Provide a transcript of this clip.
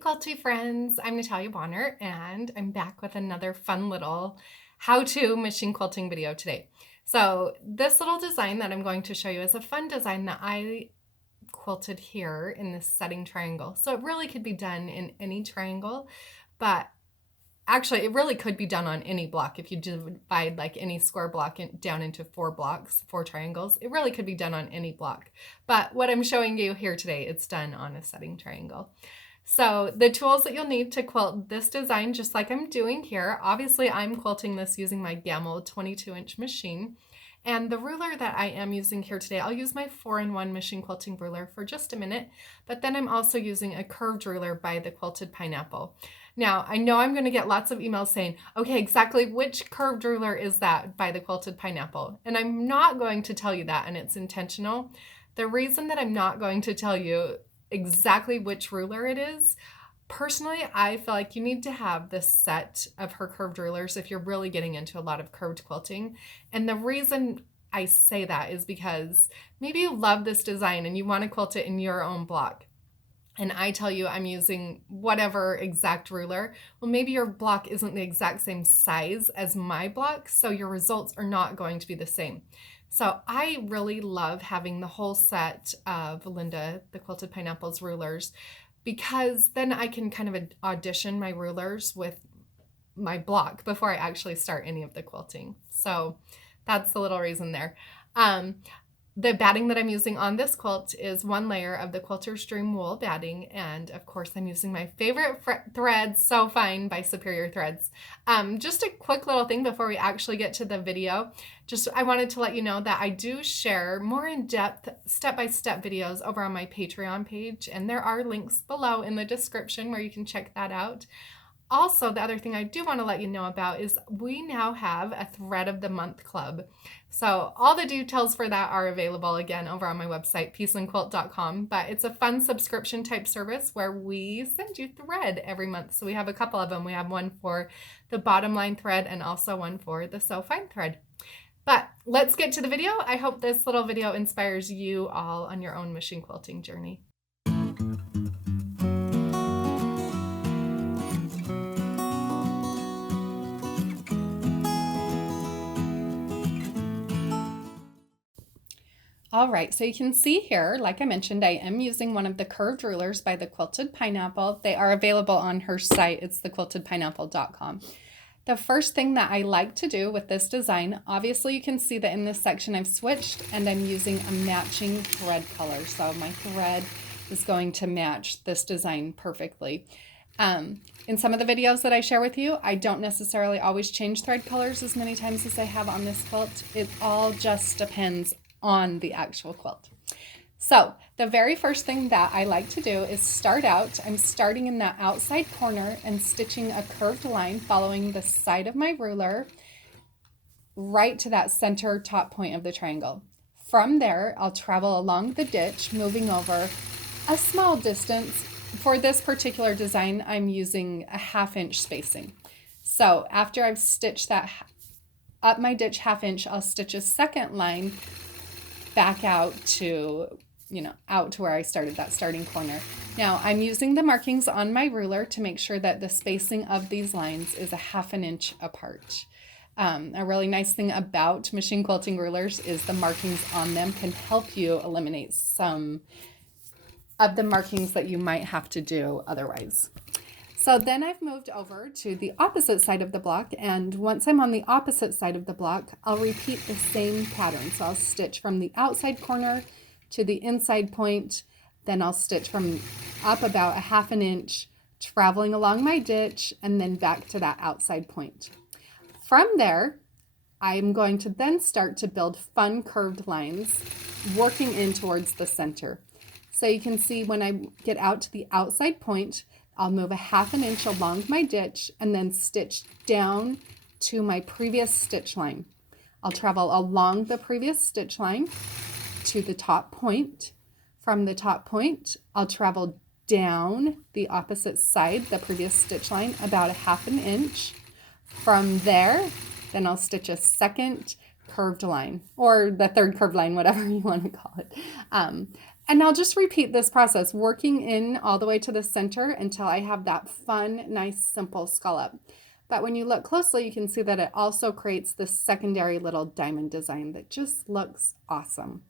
Quilty friends, I'm Natalia Bonner and I'm back with another fun little how-to machine quilting video today. So this little design that I'm going to show you is a fun design that I quilted here in this setting triangle. So it really could be done in any triangle, but actually it really could be done on any block. If you divide like any square block down into 4 blocks, 4 triangles, it really could be done on any block. But what I'm showing you here today, it's done on a setting triangle. So the tools that you'll need to quilt this design, just like I'm doing here, obviously I'm quilting this using my Gamma 22-inch machine. And the ruler that I am using here today, I'll use my 4-in-1 machine quilting ruler for just a minute, but then I'm also using a curved ruler by the Quilted Pineapple. Now, I know I'm going to get lots of emails saying, okay, exactly which curved ruler is that by the Quilted Pineapple? And I'm not going to tell you that, and it's intentional. The reason that I'm not going to tell you exactly which ruler it is, personally, I feel like you need to have this set of her curved rulers if you're really getting into a lot of curved quilting. And the reason I say that is because maybe you love this design and you want to quilt it in your own block. And I tell you I'm using whatever exact ruler. Well, maybe your block isn't the exact same size as my block, so your results are not going to be the same. So I really love having the whole set of Linda, the Quilted Pineapple's rulers, because then I can kind of audition my rulers with my block before I actually start any of the quilting. So that's the little reason there. The batting that I'm using on this quilt is 1 layer of the Quilter's Dream wool batting, and of course I'm using my favorite thread, So Fine by Superior Threads. Just a quick little thing before we actually get to the video. I wanted to let you know that I do share more in-depth, step-by-step videos over on my Patreon page, and there are links below in the description where you can check that out. Also, the other thing I do want to let you know about is we now have a Thread of the Month club. So all the details for that are available again over on my website, peaceandquilt.com. But it's a fun subscription type service where we send you thread every month. So we have a couple of them. We have one for the bottom line thread and also one for the So Fine thread. But let's get to the video. I hope this little video inspires you all on your own machine quilting journey. All right, so you can see here, like I mentioned, I am using one of the curved rulers by the Quilted Pineapple. They are available on her site. It's thequiltedpineapple.com. The first thing that I like to do with this design, obviously you can see that in this section I've switched and I'm using a matching thread color. So my thread is going to match this design perfectly. In some of the videos that I share with you, I don't necessarily always change thread colors as many times as I have on this quilt. It all just depends on the actual quilt. So the very first thing that I like to do is start out. I'm starting in that outside corner and stitching a curved line following the side of my ruler right to that center top point of the triangle. From there, I'll travel along the ditch, moving over a small distance. For this particular design, I'm using a 1/2 inch spacing. So after I've stitched that up my ditch 1/2 inch, I'll stitch a second line back out to, out to where I started, that starting corner. Now I'm using the markings on my ruler to make sure that the spacing of these lines is a 1/2 inch apart. A really nice thing about machine quilting rulers is the markings on them can help you eliminate some of the markings that you might have to do otherwise. So then I've moved over to the opposite side of the block, and once I'm on the opposite side of the block, I'll repeat the same pattern. So I'll stitch from the outside corner to the inside point, then I'll stitch from up about a 1/2 inch, traveling along my ditch, and then back to that outside point. From there, I'm going to then start to build fun curved lines, working in towards the center. So you can see when I get out to the outside point, I'll move a 1/2 inch along my ditch and then stitch down to my previous stitch line. I'll travel along the previous stitch line to the top point. From the top point, I'll travel down the opposite side, the previous stitch line, about a 1/2 inch. From there, then I'll stitch a second curved line, or the third curved line, whatever you want to call it. And I'll just repeat this process, working in all the way to the center until I have that fun, nice, simple scallop. But when you look closely, you can see that it also creates this secondary little diamond design that just looks awesome.